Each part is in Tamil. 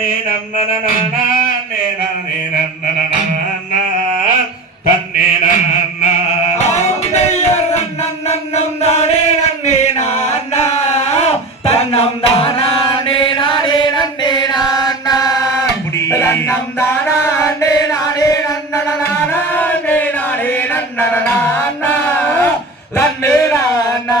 தன்னே நன்னே நன்னே நன்ன தன்னே நன்னா நன்னம் தானே நன்னே நான்னா. தன்னம் தானே நானே நன்னே நான்னா. தன்னம் தானே நானே நன்னே நானே நன்னே நான்னா தன்னே நான்னா.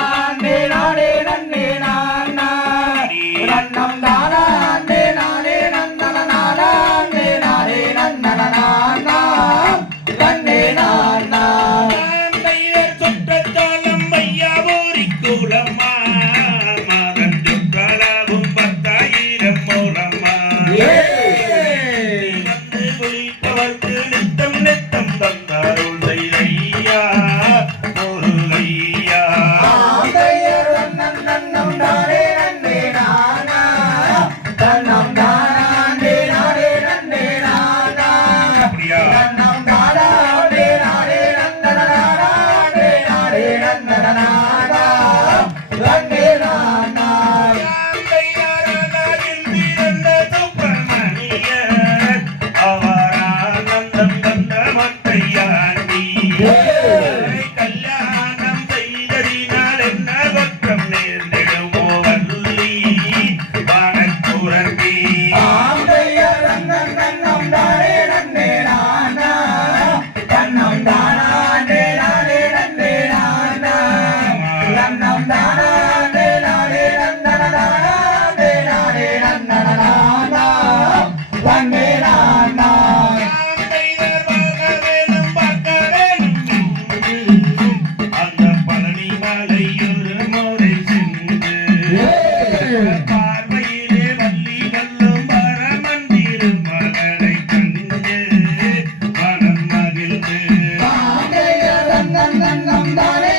கர்நாடகா Bye.